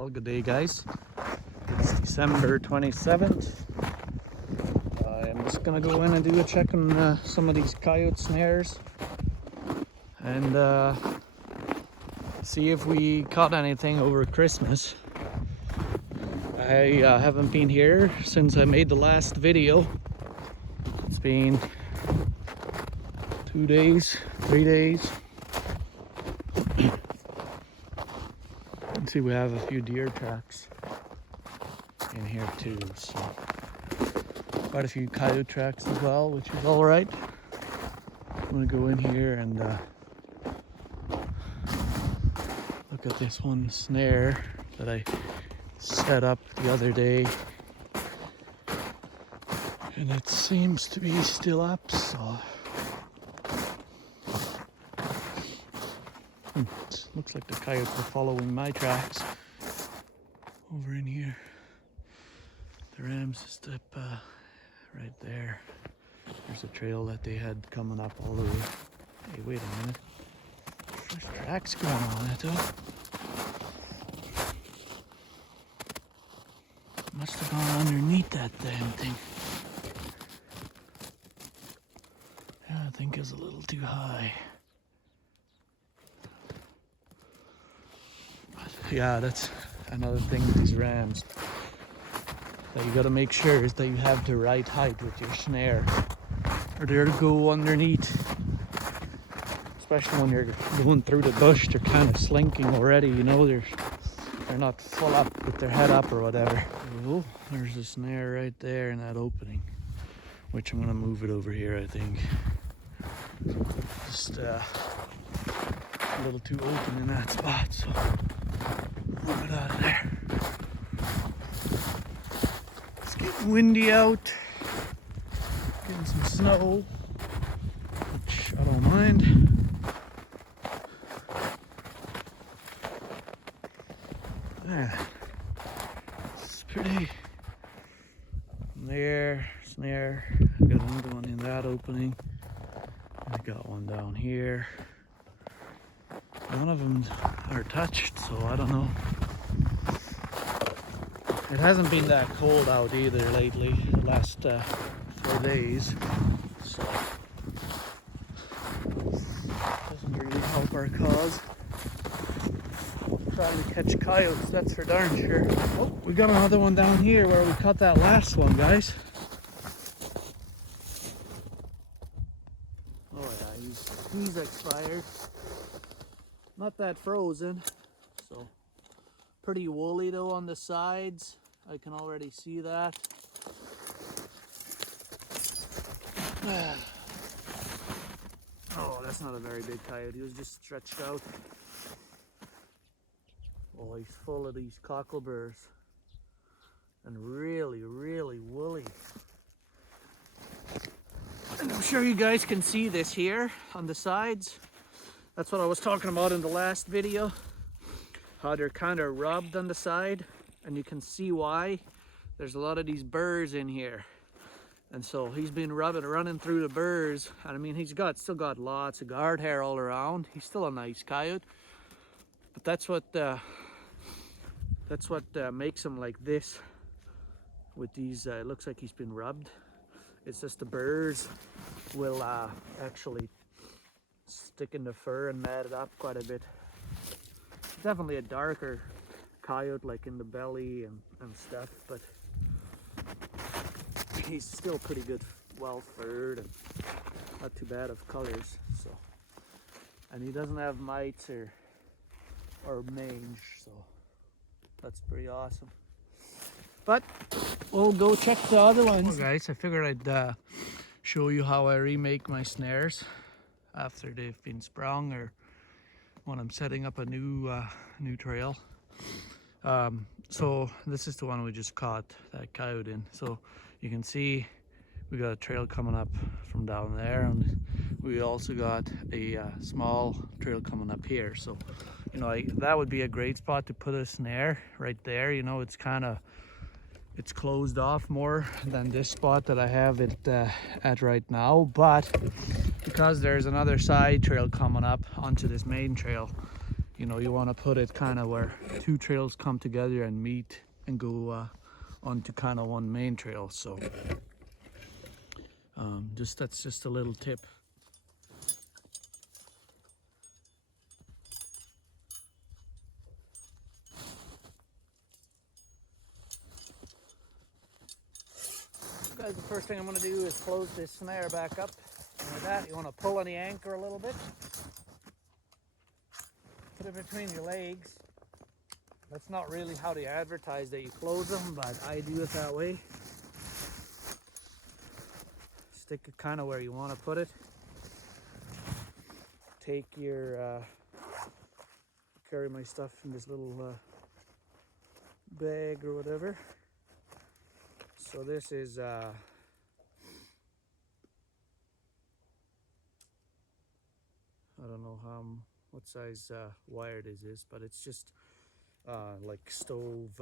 Well, good day guys. It's December 27th. I'm just gonna go in and do a check on some of these coyote snares and see if we caught anything over Christmas. I haven't been here since I made the last video. It's been 2 days, 3 days. Let's see, we have a few deer tracks in here too, so quite a few coyote tracks as well, which is all right. I'm gonna go in here and look at this one snare that I set up the other day, and it seems to be still up, so looks like the coyotes are following my tracks over in here. The rams step right there. There's a trail that they had coming up all the way. Hey, wait a minute. There's tracks going on it though. Must have gone underneath that damn thing. Yeah, I think it's a little too high. Yeah, that's another thing with these rams that you got to make sure is that you have the right height with your snare, or they're to go underneath. Especially when you're going through the bush, they're kind of slinking already. You know, they're not full up with their head up or whatever. Oh, there's a snare right there in that opening, which I'm gonna move it over here. I think just a little too open in that spot, so. Move it out of there. It's getting windy out. Getting some snow, which I don't mind. Yeah, it's pretty. There, snare. I got another one in that opening. I got one down here. None of them are touched, so I don't know. It hasn't been that cold out either lately, the last 4 days, so doesn't really help our cause. Trying to catch coyotes, that's for darn sure. Oh, we got another one down here where we caught that last one, guys. Oh yeah, he's expired. Not that frozen, so pretty woolly though on the sides. I can already see that. Oh, that's not a very big coyote. He was just stretched out. Oh, he's full of these cockleburs and really, really woolly. And I'm sure you guys can see this here on the sides. That's what I was talking about in the last video, how they're kind of rubbed on the side, and you can see why. There's a lot of these burrs in here, and so he's been running through the burrs. And I mean, he's still got lots of guard hair all around. He's still a nice coyote, but that's what makes him like this. With these, it looks like he's been rubbed. It's just the burrs will actually stick in the fur and mat it up quite a bit. Definitely a darker coyote, like in the belly and stuff, but he's still pretty good, well furred, and not too bad of colors. So, and he doesn't have mites or mange, so that's pretty awesome. But we'll go check the other ones. Well, guys, I figured I'd show you how I remake my snares after they've been sprung, or when I'm setting up a new trail. So this is the one we just caught that coyote in. So you can see we got a trail coming up from down there, and we also got a small trail coming up here. So, you know, that would be a great spot to put a snare right there. You know, it's closed off more than this spot that I have it at right now, but because there's another side trail coming up onto this main trail, you know, you want to put it kind of where two trails come together and meet and go onto kind of one main trail. So that's just a little tip. Guys, the first thing I'm going to do is close this snare back up. And with that, you want to pull on the anchor a little bit. Put it between your legs. That's not really how they advertise that you close them, but I do it that way. Stick it kind of where you want to put it. Take your, carry my stuff in this little bag or whatever. So this is I don't know what size wire this is, but it's just like stove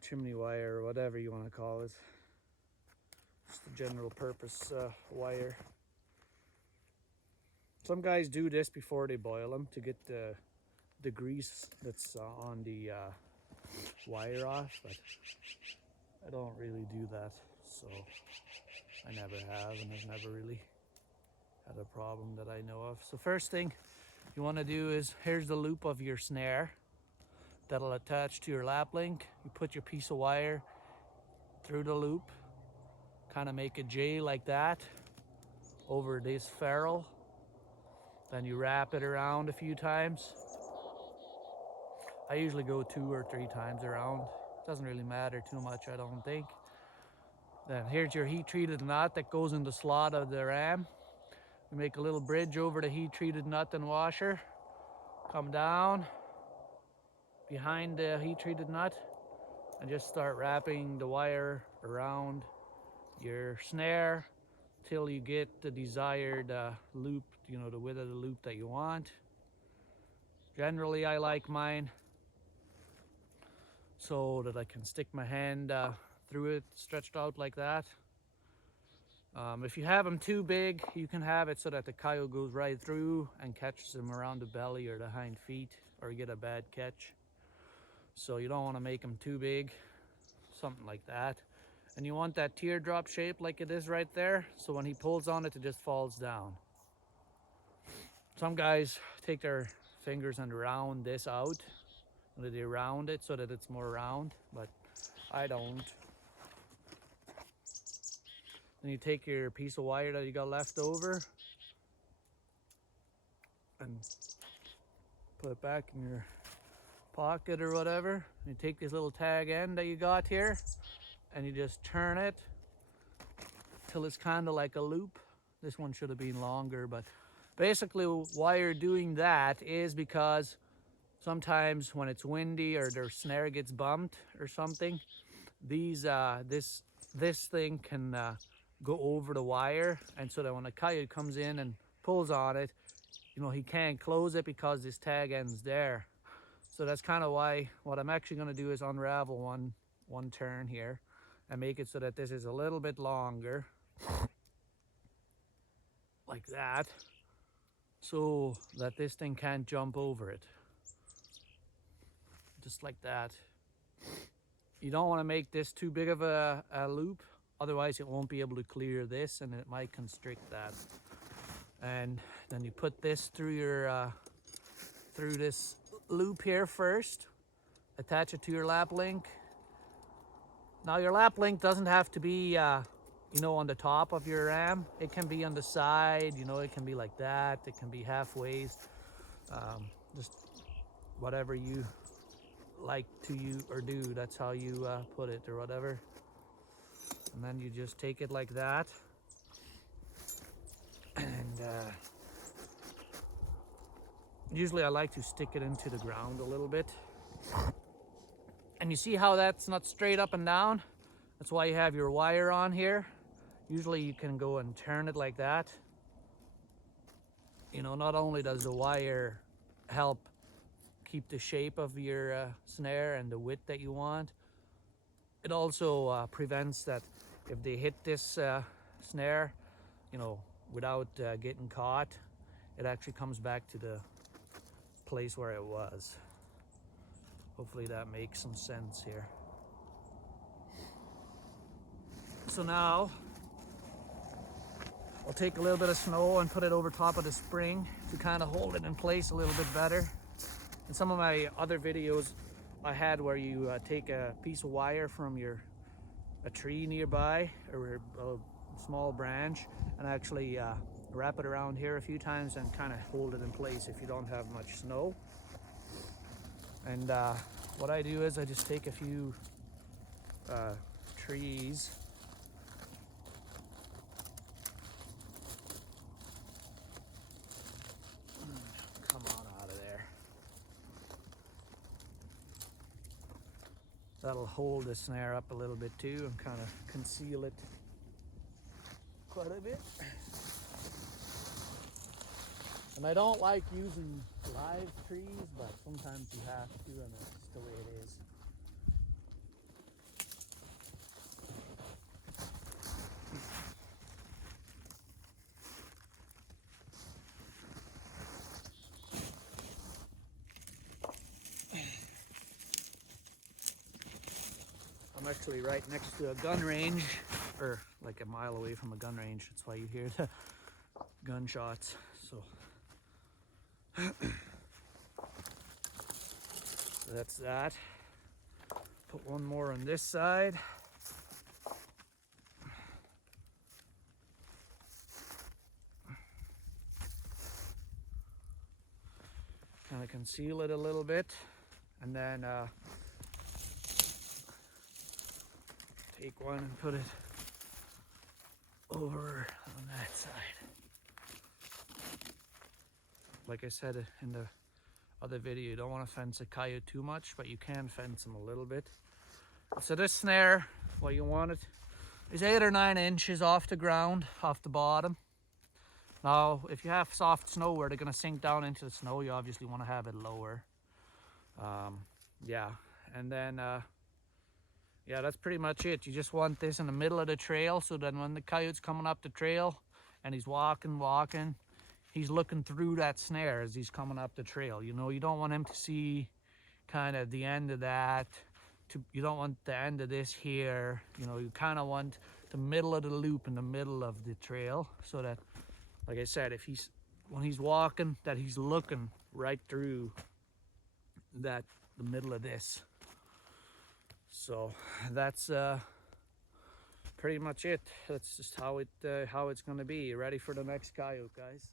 chimney wire or whatever you want to call it. Just a general purpose wire. Some guys do this before they boil them to get the grease that's on the wire off, but I don't really do that, so I never have, and I've never really had a problem that I know of. So first thing you want to do is, here's the loop of your snare that'll attach to your lap link. You put your piece of wire through the loop, kind of make a J like that over this ferrule. Then you wrap it around a few times. I usually go 2 or 3 times around. Doesn't really matter too much, I don't think. Then here's your heat treated nut that goes in the slot of the ram. You make a little bridge over the heat treated nut and washer. Come down behind the heat treated nut and just start wrapping the wire around your snare till you get the desired loop, you know, the width of the loop that you want. Generally, I like mine so that I can stick my hand through it, stretched out like that. If you have them too big, you can have it so that the coyote goes right through and catches them around the belly or the hind feet, or you get a bad catch. So you don't want to make them too big, something like that. And you want that teardrop shape like it is right there, so when he pulls on it, it just falls down. Some guys take their fingers and round this out. They round it so that it's more round, but I don't. Then you take your piece of wire that you got left over and put it back in your pocket or whatever. You take this little tag end that you got here and you just turn it till it's kind of like a loop. This one should have been longer, but basically why you're doing that is because sometimes when it's windy or their snare gets bumped or something, these this thing can go over the wire, and so that when a coyote comes in and pulls on it, you know, he can't close it because this tag end's there. So that's kind of why what I'm actually going to do is unravel one turn here and make it so that this is a little bit longer, like that, so that this thing can't jump over it. Just like that. You don't want to make this too big of a loop, otherwise it won't be able to clear this and it might constrict that. And then you put this through your through this loop here first, attach it to your lap link. Now your lap link doesn't have to be you know, on the top of your ram. It can be on the side, you know, it can be like that, it can be halfway, just whatever you like to use or do, that's how you put it or whatever. And then you just take it like that, and usually I like to stick it into the ground a little bit. And you see how that's not straight up and down? That's why you have your wire on here. Usually you can go and turn it like that. You know, not only does the wire help keep the shape of your snare and the width that you want, it also prevents that if they hit this snare, you know, without getting caught, it actually comes back to place where it was. Hopefully that makes some sense here. So now I'll take a little bit of snow and put it over top of the spring to kind of hold it in place a little bit better. In some of my other videos I had where you take a piece of wire from a tree nearby or a small branch and actually wrap it around here a few times and kind of hold it in place if you don't have much snow. And what I do is I just take a few trees come on out of there. That'll hold the snare up a little bit too and kind of conceal it quite a bit. And I don't like using live trees, but sometimes you have to, and that's the way it is. I'm actually right next to a gun range, or like a mile away from a gun range. That's why you hear the gunshots. So that's that. Put one more on this side. Kind of conceal it a little bit, and then take one and put it over on that side. Like I said in the other video, you don't want to fence a coyote too much, but you can fence them a little bit. So this snare, what you want it is 8 or 9 inches off the ground, off the bottom. Now, if you have soft snow where they're going to sink down into the snow, you obviously want to have it lower. Yeah, and then yeah, that's pretty much it. You just want this in the middle of the trail, so that when the coyote's coming up the trail and he's walking, he's looking through that snare as he's coming up the trail. You know, you don't want him to see kind of the end of that. You don't want the end of this here. You know, you kind of want the middle of the loop in the middle of the trail, so that, like I said, when he's walking, that he's looking right through the middle of this. So that's pretty much it. That's just how it's going to be. Ready for the next coyote, guys.